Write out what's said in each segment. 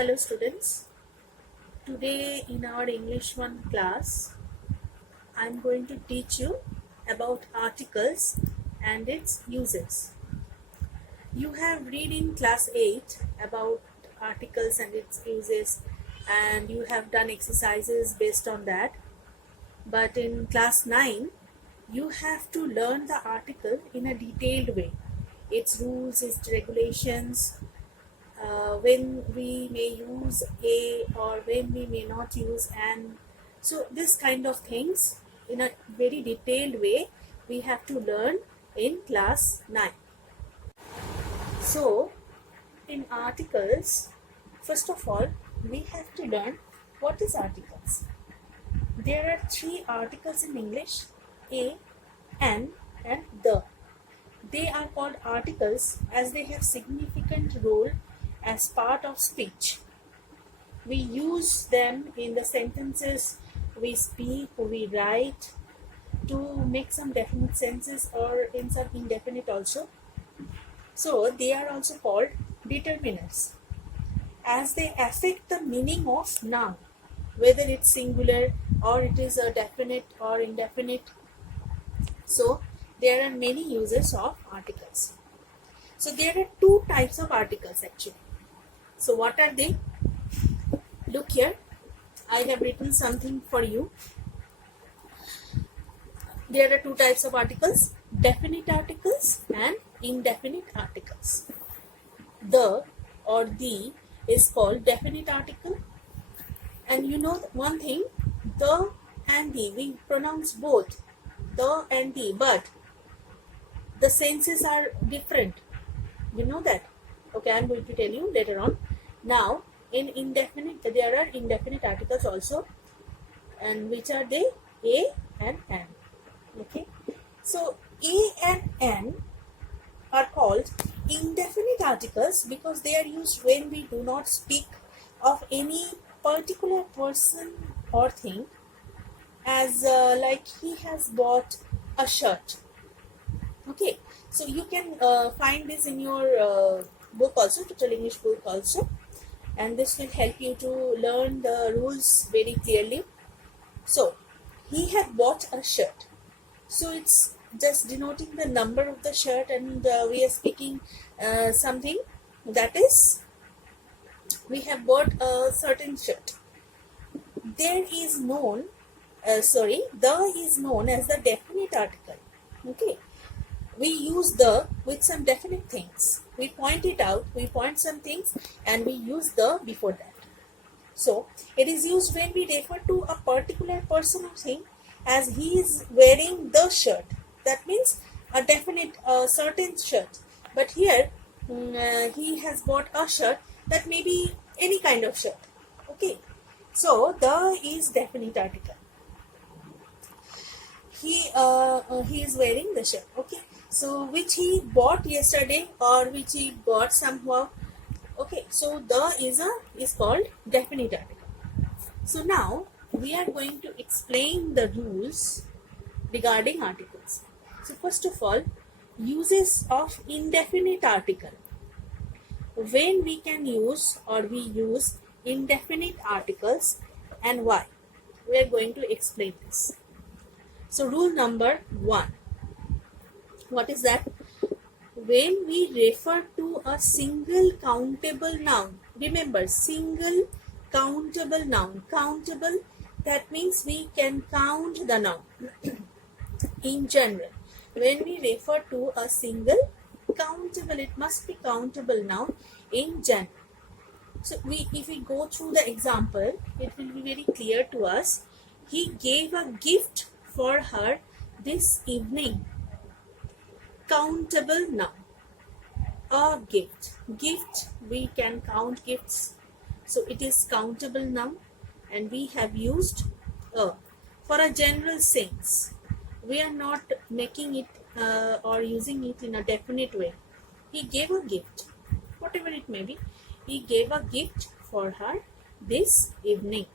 Hello students, today in our English 1 class, I am going to teach you about articles and its uses. You have read in class 8 about articles and its uses and you have done exercises based on that. But in class 9, you have to learn the article in a detailed way. Its rules, its regulations, when we may use a or when we may not use an. So this kind of things in a very detailed way we have to learn in class 9. So in articles, first of all we have to learn what is articles. There are 3 articles in English: a, an and the. They are called articles as they have significant role as part of speech. We use them in the sentences we speak, we write, to make some definite senses or in some indefinite also. So they are also called determiners as they affect the meaning of noun, whether it's singular or it is a definite or indefinite. So there are many uses of articles. So there are 2 types of articles actually. So what are they? Look here, I have written something for you. There are 2 types of articles: definite articles and indefinite articles. The or the is called definite article. And you know one thing, the and the, we pronounce both the and the, but the senses are different. You know that? Okay, I am going to tell you later on. Now, in indefinite, there are indefinite articles also, and which are they? A and an. Okay, so a and an are called indefinite articles because they are used when we do not speak of any particular person or thing, as like he has bought a shirt. Okay, so you can find this in your book also, Total English book also, and this will help you to learn the rules very clearly. So he had bought a shirt, so it's just denoting the number of the shirt, and we are speaking something, that is, we have bought a certain shirt. There is known the is known as the definite article. Okay, we use the with some definite things. We point it out, we point some things, and we use the before that. So it is used when we refer to a particular person or thing, as he is wearing the shirt. That means a definite certain shirt. But here he has bought a shirt, that may be any kind of shirt. Okay, so the is definite article. He is wearing the shirt. Okay, so which he bought yesterday or which he bought somehow. Okay, so the is called definite article. So now we are going to explain the rules regarding articles. So first of all, uses of indefinite article. When we can use or we use indefinite articles and why, we are going to explain this. So rule number 1, what is that? When we refer to a single countable noun, remember, single countable noun. Countable, that means we can count the noun. In general, when we refer to a single countable, it must be countable noun in general. So if we go through the example, it will be very clear to us. He gave a gift for her this evening. Countable noun. A gift. Gift, we can count gifts. So it is countable noun, and we have used a for a general sense. We are not making it or using it in a definite way. He gave a gift, whatever it may be. He gave a gift for her this evening.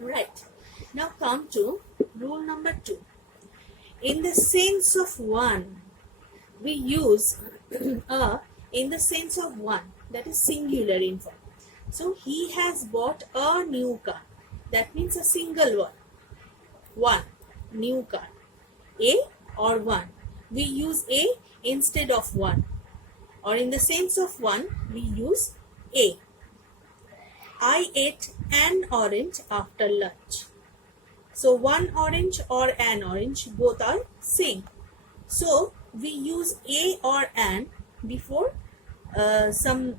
Right. Now come to rule number 2. In the sense of one, we use a in the sense of one, that is singular in form. So he has bought a new car. That means a single one. One new car. A or one. We use a instead of one. Or in the sense of one, we use a. I ate an orange after lunch. So one orange or an orange, both are same. So we use a or an before some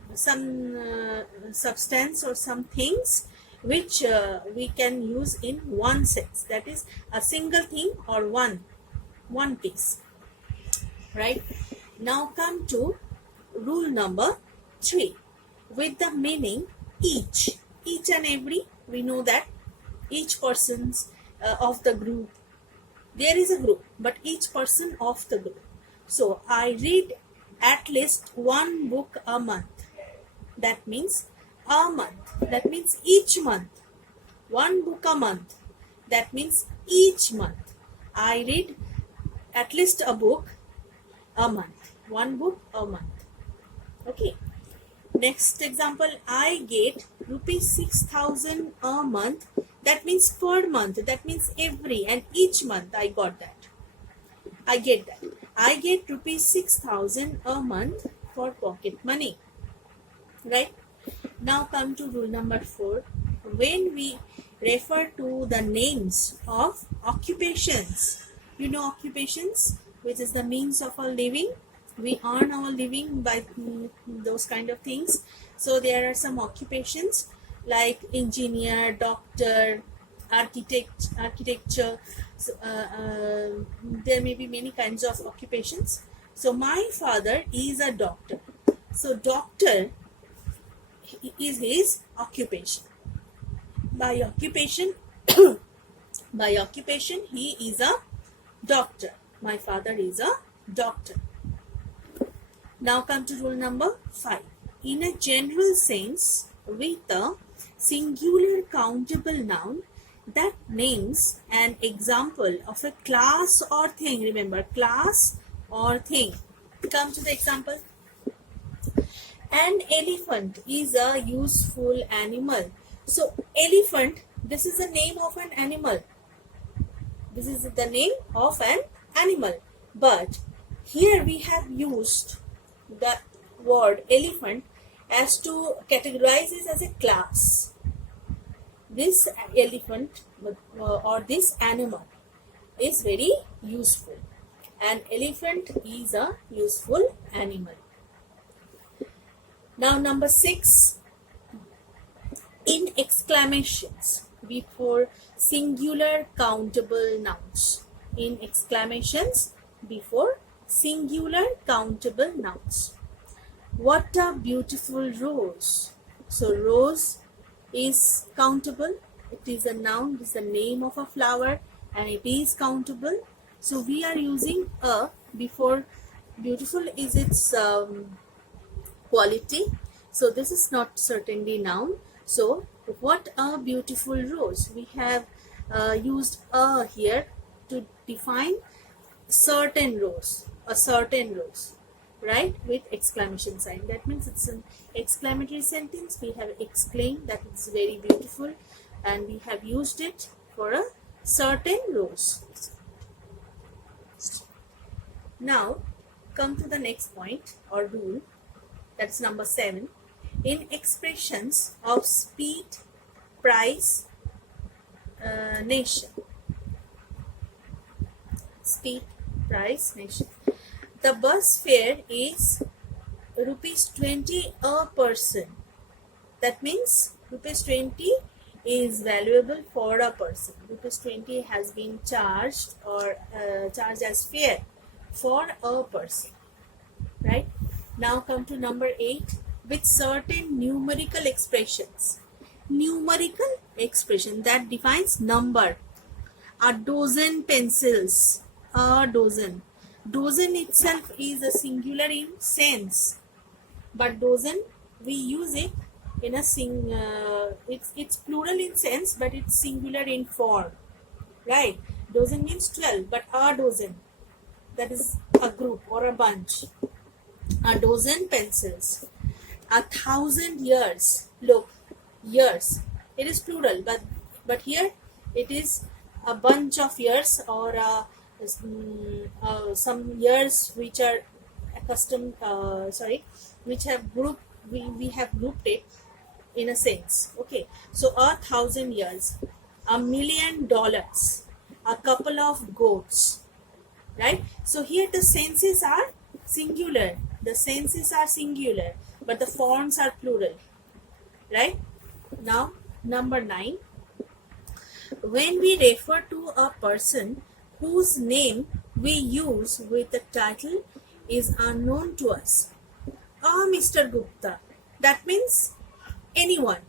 substance or some things which we can use in one sense. That is a single thing or one piece. Right? Now come to rule number 3 with the meaning each and every. We know that each person's of the group, there is a group, but each person of the group. So I read at least one book a month. That means a month. That means each month. One book a month. That means each month. I read at least a book a month. One book a month. Okay. Next example, I get rupees 6,000 a month. That means per month. That means every and each month I got that. I get that. I get rupees 6,000 a month for pocket money. Right? Now come to rule number 4. When we refer to the names of occupations, you know occupations, which is the means of our living. We earn our living by those kind of things. So there are some occupations like engineer, doctor, architecture. So, there may be many kinds of occupations. So my father is a doctor. So doctor is his occupation. By occupation, he is a doctor. My father is a doctor. Now come to rule number 5. In a general sense, with a singular countable noun that names an example of a class or thing. Remember, class or thing. Come to the example. An elephant is a useful animal. So, elephant, this is the name of an animal. This is the name of an animal. But here we have used the word elephant as to categorize it as a class. This elephant or this animal is very useful. An elephant is a useful animal. Now number 6, in exclamations before singular countable nouns. In exclamations before singular countable nouns. What a beautiful rose. So rose is countable. It is a noun. It is the name of a flower and it is countable. So we are using a before. Beautiful is its quality. So this is not certainly noun. So what a beautiful rose. We have used a here to define certain rose. A certain rose, right, with exclamation sign. That means it's an exclamatory sentence. We have exclaimed that it's very beautiful and we have used it for a certain rose. Now come to the next point or rule, that's number 7. In expressions of speed, price, nation. Speed, price, nation. The bus fare is rupees 20 a person. That means rupees 20 is valuable for a person. Rupees 20 has been charged or charged as fare for a person. Right? Now come to number 8 with certain numerical expressions. Numerical expression that defines number. A dozen pencils. A dozen. Dozen itself is a singular in sense, but dozen we use it in a it's plural in sense, but it's singular in form, right? Dozen means 12, but a dozen, that is a group or a bunch. A dozen pencils. 1,000 years. Look, years. It is plural, but here it is a bunch of years, or some years which are accustomed, which have grouped, we have grouped it in a sense. Okay, so 1,000 years, $1,000,000, a couple of goats, right? So here the senses are singular, but the forms are plural, right? Now number 9, when we refer to a person whose name we use with the title is unknown to us. Mr. Gupta, that means anyone,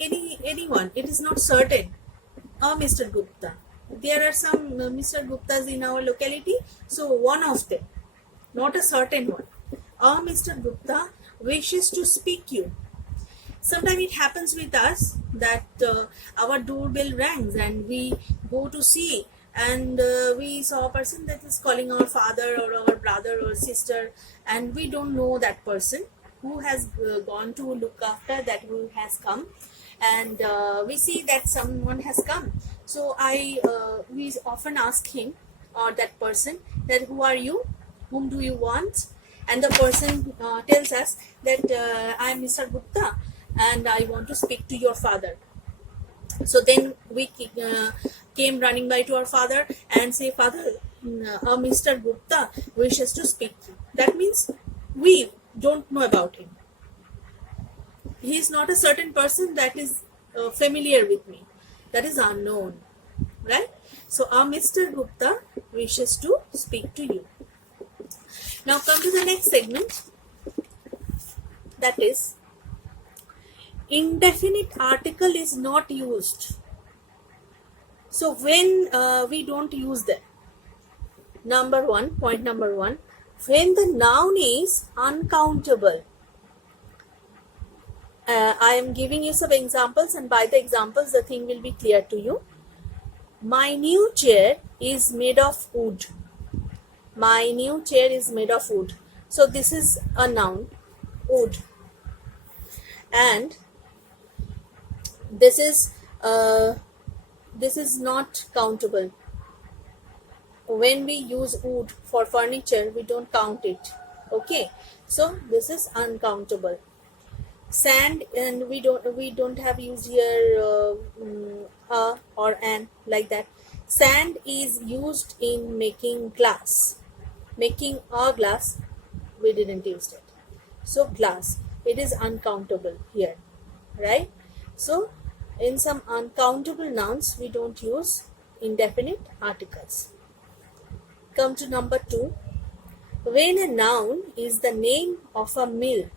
anyone, it is not certain. Mr. Gupta, there are some Mr. Guptas in our locality, so one of them, not a certain one. Mr. Gupta wishes to speak you. Sometimes it happens with us that our doorbell rings and we go to see, and we saw a person that is calling our father or our brother or sister, and we don't know that person who has gone to look after that, who has come, and we see that someone has come. So we often ask him or that person that, who are you, whom do you want? And the person tells us that I am Mr. Gupta and I want to speak to your father. So then we came running by to our father and say, Father, Mr. Gupta wishes to speak to you. That means we don't know about him. He is not a certain person that is familiar with me. That is unknown, right? So Mr. Gupta wishes to speak to you. Now come to the next segment, that is, indefinite article is not used. So when we don't use that, point number one, when the noun is uncountable. I am giving you some examples, and by the examples the thing will be clear to you. My new chair is made of wood. My new chair is made of wood. So this is a noun, wood. And this is not countable. When we use wood for furniture, we don't count it. Okay, so this is uncountable. Sand, and we don't have used here a or an like that. Sand is used in making glass. Making a glass, we didn't use it. So glass, it is uncountable here, right? So in some uncountable nouns, we don't use indefinite articles. Come to number 2. When a noun is the name of a meal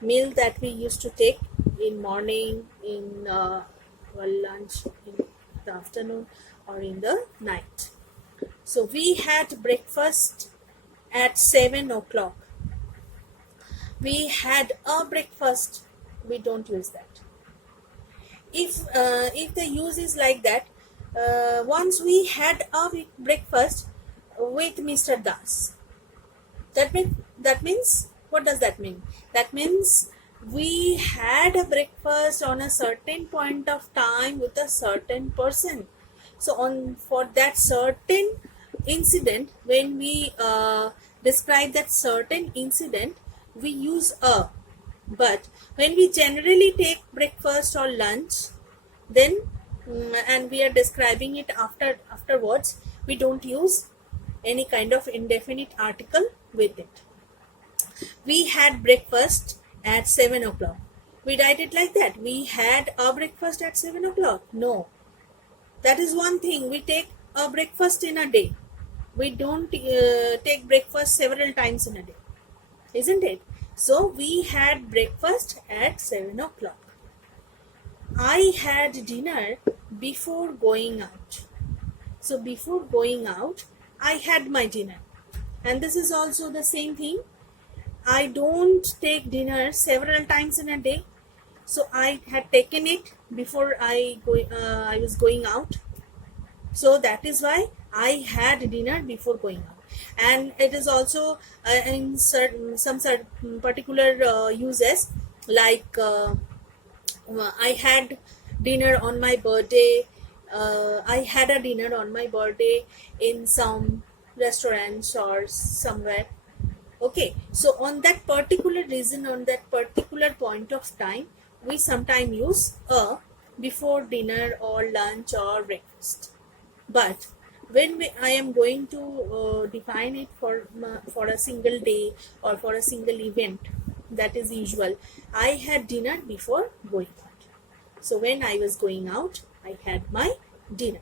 that we used to take in morning, in lunch, in the afternoon, or in the night. So we had breakfast at 7 o'clock. We had a breakfast, we don't use that. If the use is like that, once we had a breakfast with Mr. Das. That means what does that mean? That means we had a breakfast on a certain point of time with a certain person. So for that certain incident, when we describe that certain incident, we use a. But when we generally take breakfast or lunch, then and we are describing it afterwards, we don't use any kind of indefinite article with it. We had breakfast at 7 o'clock. We write it like that. We had a breakfast at 7 o'clock. No. That is one thing. We take a breakfast in a day. We don't take breakfast several times in a day. Isn't it? So we had breakfast at 7 o'clock. I had dinner before going out. So before going out, I had my dinner. And this is also the same thing. I don't take dinner several times in a day. So I had taken it before I was going out. So that is why I had dinner before going out. And it is also in some particular uses, like I had dinner on my birthday. I had a dinner on my birthday in some restaurants or somewhere. Okay, so on that particular reason, on that particular point of time, we sometimes use a before dinner or lunch or breakfast. But when I am going to define it for a single day or for a single event, that is usual. I had dinner before going out. So when I was going out, I had my dinner.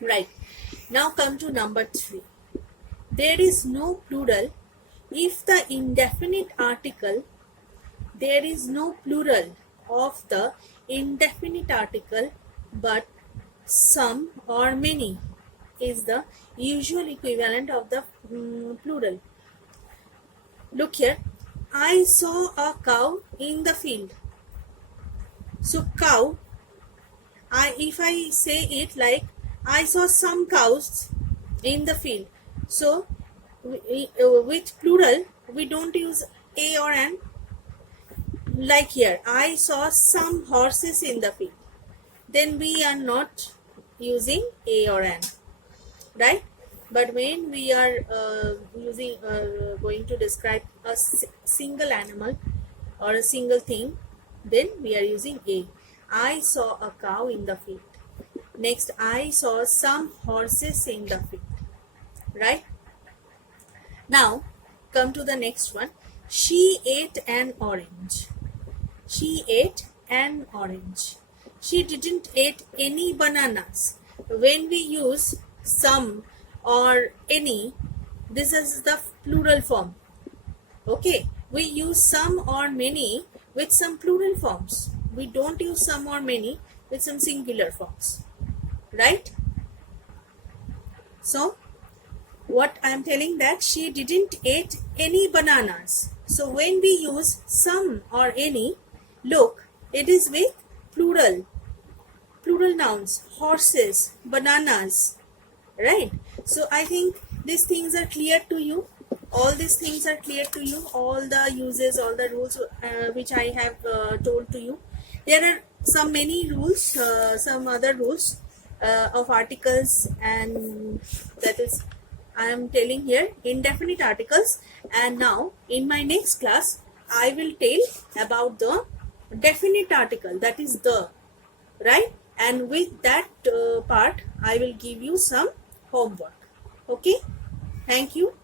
Right. Now come to number 3. There is no plural if the indefinite article, there is no plural of the indefinite article, but some or many is the usual equivalent of the plural. Look here, I saw a cow in the field. So cow, if I say it like I saw some cows in the field. So with plural we don't use a or an. Like here, I saw some horses in the field. Then we are not using a or an, right? But when we are going to describe a single animal or a single thing, then we are using a. I saw a cow in the field. Next, I saw some horses in the field, right? Now, come to the next one. She ate an orange. She ate an orange. She didn't eat any bananas. When we use some or any, this is the plural form. Okay, we use some or many with some plural forms. We don't use some or many with some singular forms, right? So what I am telling that she didn't eat any bananas. So when we use some or any, look, it is with plural nouns, horses, bananas, right? So I think these things are clear to you. All these things are clear to you. All the uses, all the rules which I have told to you. There are some many rules, some other rules of articles, and that is I am telling here indefinite articles. And now in my next class I will tell about the definite article, that is the, right? And with that part I will give you some homework. Okay, thank you.